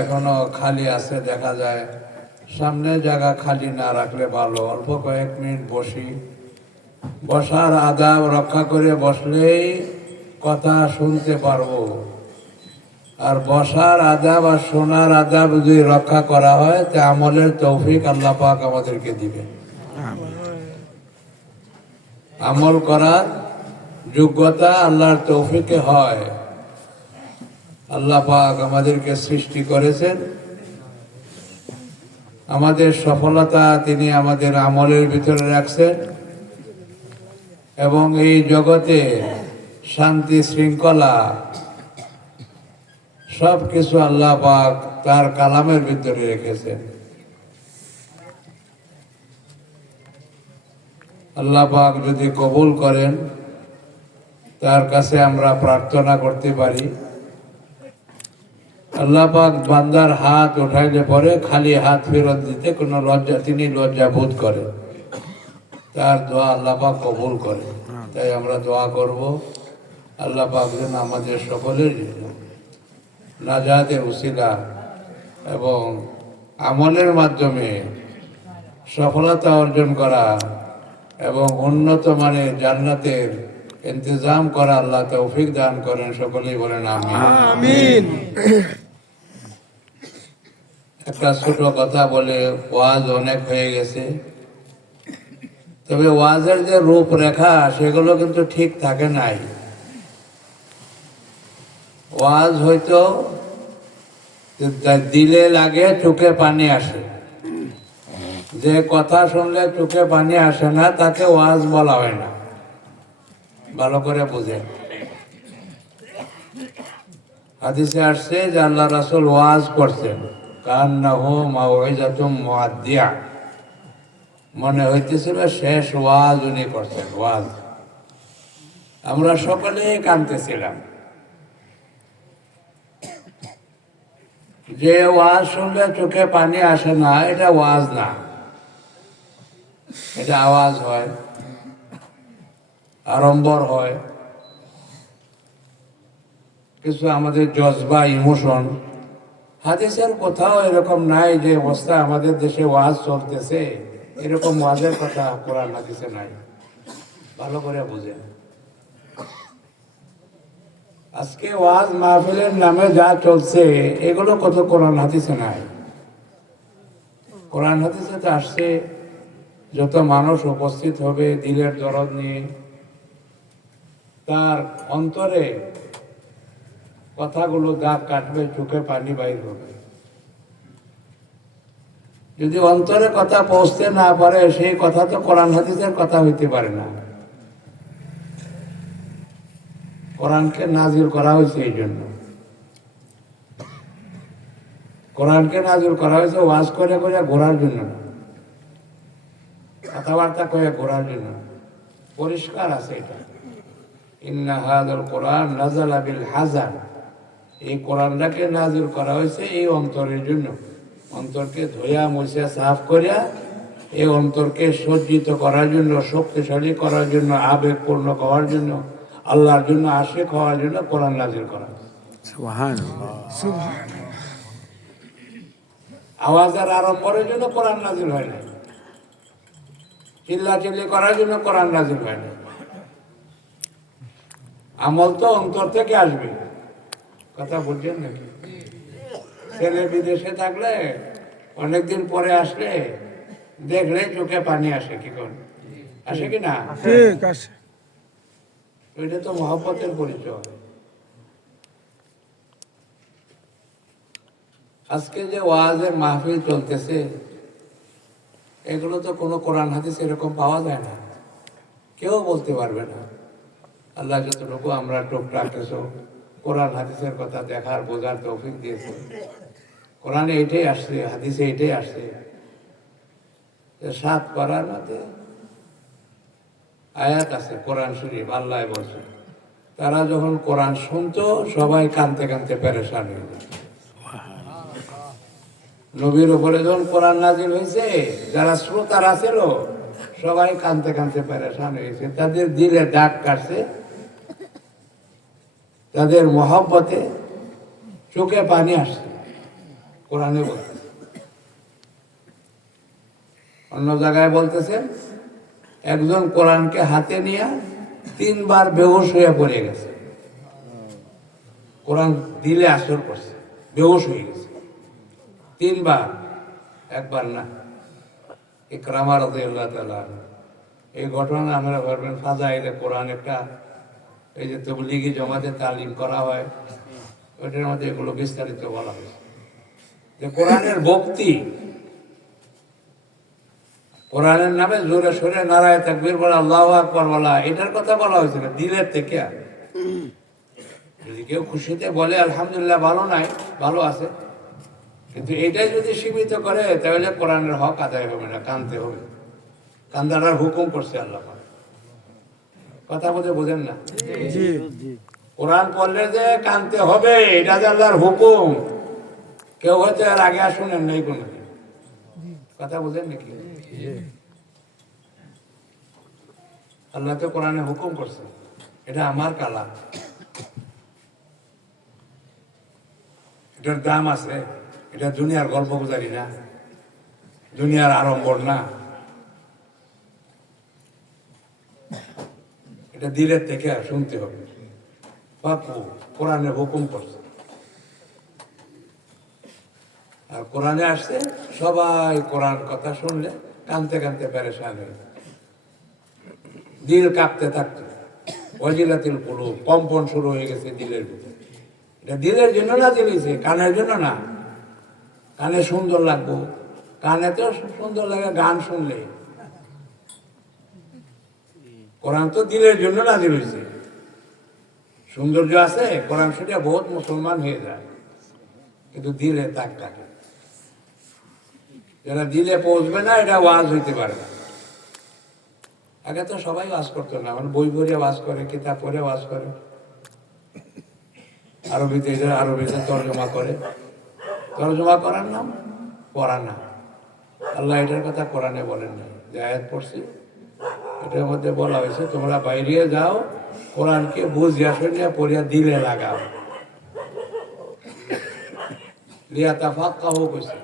এখনো খালি আছে দেখা যায়, সামনে জায়গা খালি না রাখলে ভালো। অল্প কয়েক মিনিট বসি, বসার আদাব রক্ষা করে বসলেই কথা শুনতে পারবো। আর বসার আদাব আর শোনার আদাব যদি রক্ষা করা হয় তা আমলের তৌফিক আল্লাহ পাক আমাদেরকে দিবে। আমল করার যোগ্যতা আল্লাহর তৌফিকে হয়। আল্লাহ পাক আমাদেরকে সৃষ্টি করেছেন, আমাদের সফলতা তিনি আমাদের আমলের ভিতরে রাখছেন এবং এই জগতে শান্তি শৃঙ্খলা সব কিছু আল্লাহ পাক তার কালামের ভিতরে রেখেছেন। আল্লাহ পাক যদি কবুল করেন তার কাছে আমরা প্রার্থনা করতে পারি। আল্লাহ পাক বান্দার হাত উঠাইলে পরে খালি হাত ফেরত দিতে কোনো লজ্জা তিনি লজ্জা বোধ করেন, তার দোয়া আল্লাহ পাক কবুল করে। তাই আমরা দোয়া করব আল্লাহ পাক যেন আমাদের সকলের নাজাতের উসিলা এবং আমলের মাধ্যমে সফলতা অর্জন করা এবং উন্নত মানের জান্নাতের ইন্তজাম করা আল্লাহ তৌফিক দান করেন। সকলেই বলেন আমিন। একটা ছোট কথা বলে ওয়াজ অনেক হয়ে গেছে, তবে ওয়াজের যে রূপরেখা সেগুলো কিন্তু ঠিক থাকে নাই। ওয়াজ হয়তো দিলে লাগে চোখে পানি আসে, যে কথা শুনলে চোখে পানি আসে না তাকে ওয়াজ বলা হয় না। ভালো করে বুঝেন, হাদিসে আসছে যে আল্লাহ রাসূল ওয়াজ করছেন, কান্নাহু মাউইজাতুম মুআদ্দিয়া, মনে হইতেছিল শেষ ওয়াজ উনি করছেন। ওয়াজ আমরা সকলেই কাঁদতেছিলাম। যে ওয়াজ শুনলে চোখে পানি আসে না এটা ওয়াজ না, এটা আওয়াজ হয়, আড়ম্বর হয়, কিছু আমাদের জজবা ইমোশন। হাদিসের কোথাও এরকম নাই যে অবস্থা আমাদের দেশে ওয়াজ চলতেছে এরকম ওয়াজের কথা কোরআন হাদিসে নাই। ভালো করে বুঝেন, আজকে ওয়াজ মাহফিলের নামে যা চলছে এগুলো কত কোরআন হাদিসে নাই। কোরআন হাদিসে তো আসছে যত মানুষ উপস্থিত হবে দিলের দরদ নিয়ে, তার অন্তরে কথাগুলো দাগ কাটবে, চোখে পানি বাইর হবে। যদি অন্তরে কথা পৌঁছতে না পারে সেই কথা তো কোরআন হাদিসের কথা হইতে পারে না। কোরআনকে নাজিল করা হয়েছে এই জন্য, কোরআনকে নাজিল করা হয়েছে ওয়াজ করে করে ঘোরার জন্য না, কথাবার্তা করে ঘোরার জন্য। পরিষ্কার আছে এটা, ইন্না হাযাল কোরআন নাযালা বিল হাযান, এই কোরআনটাকে নাজিল করা হয়েছে এই অন্তরের জন্য। অন্তরকে ধোয়া মুছে সাফ করিয়া এই অন্তরকে সজ্জিত করার জন্য, শক্তিশালী করার জন্য, আবেগপূর্ণ হওয়ার জন্য, আল্লাহর জন্য আশিক হওয়ার জন্য কোরআন নাজিল করা হয়েছে। আওয়াজের আড়ম্বরের জন্য কোরআন নাজিল হয় না, চিল্লাচিল্লি করার জন্য কোরআন নাজিল হয় না। আমল তো অন্তর থেকে আসবে। কথা বলছেন নাকি? ছেলে বিদেশে থাকলে অনেকদিন পরে আসলে দেখলে চোখে পানি আসে, কি করে আসে কি না? ওইটা তো মহব্বতের পরিচয়। আজকে যে ওয়াজের মাহফিল চলতেছে এগুলো তো কোনো কোরআন হাদিস এরকম পাওয়া যায় না, কেউ বলতে পারবে না। আল্লাহ যতটুকু আমরা টুকটাক কিছু কোরআন হাদিসের কথা দেখার বোঝার তৌফিক দিয়েছে। কোরআনে এটাই আসছে, হাদিসে এটাই আসছে। 7 পারার মধ্যে আয়াত আছে কোরআন শরীফ, আল্লাহ বলছে তারা যখন কোরআন শুনতো সবাই কানতে কানতে পেরেশান হয়ে যেত। নবীর উপরে যখন কোরআন নাজিল হয়েছে যারা শ্রোতারা ছিল সবাই কানতে কানতে পেরেশান হয়েছে, তাদের দিলে দাগ কাটছে, তাদের মহব্বতে চোখে পানি আসছে। কোরআনে বলতেছে। অন্য জায়গায় বলতেছেন একজন কোরআনকে হাতে নিয়ে 3 বার বেহুশ হয়ে পড়ে গেছে। কোরআন দিলে আসর করছে, বেহুশ হয়ে গেছে 3 বার, একবার না। ইকরামা রাদিয়াল্লাহু তাআলা এই ঘটনা আমরা ভাববেন ফাজাইলে কোরআন একটা, এই যে তাবলীগি জমাতে তালিম করা হয় ওইটার মধ্যে এগুলো বিস্তারিত বলা হয়েছে যে কোরআনের ভক্তি, কোরআনের নামে জোরে সোরে নারায়ে তাকবীর বলা, আল্লাহু আকবার বলা, এটার কথা বলা হয়েছে না, দিলের থেকে। যদি কেউ খুশিতে বলে আলহামদুলিল্লাহ ভালো নাই, ভালো আছে, কিন্তু এটাই যদি সীমিত করে তাহলে কোরআনের হক আদায় হবে না, কানতে হবে। কান্দার হুকুম করছে আল্লাহ। কথা বলতে বোঝেন না? কোরআন পড়লে যে কানতে হবে এটা যে আল্লাহর হুকুম, কেউ হয়তো এর আগে আর শুনেন নাই কোনো। কথা বোঝেন নাকি? আল্লাহ তো কোরআনে হুকুম করছে, এটা আমার কালাম, এটার দাম আছে, এটা দুনিয়ার গল্প গুজারি না, দুনিয়ার আড়ম্বর না, এটা দিলের থেকে শুনতে হবে। বাপু কোরআনে হুকুম করছে, আর কোরআনে আসছে সবাই কোরআন কথা শুনলে কানতে কানতে পেরেশান হয়ে, দিল কাঁপতে থাকতো, ওয়াজিলাতিল কুলুব, কম্পন শুরু হয়ে গেছে দিলের ভিতরে। এটা দিলের জন্য না দিলেছে, কানের জন্য না। কানে সুন্দর লাগবো, কানে তো সুন্দর লাগে গান শুনলে। কোরআন তো দিলের জন্য না দিলেছে। সৌন্দর্য আছে কোরআন শুনে বহুত মুসলমান হয়ে যায়, কিন্তু দিলে তাক থাকে। যারা দিলে পৌঁছবে না এটা ওয়াজ হইতে পারে না। আগে তো সবাই ওয়াজ করতো না, মানে বই পড়ে ওয়াজ করে, কিতাব পড়ে ওয়াজ করে, আরবিতে তর্জমা করে। তর্জমা করার নাম পড়া না। আল্লাহ এটার কথা কোরআনে বলেন না। যে আয়াত পড়ছি এটার মধ্যে বলা হয়েছে তোমরা বাইরে যাও, কোরআনকে বুঝিয়া শুনিয়া পড়িয়া দিলে লাগাও, লিয়াতাফাক্কাহু কইছে।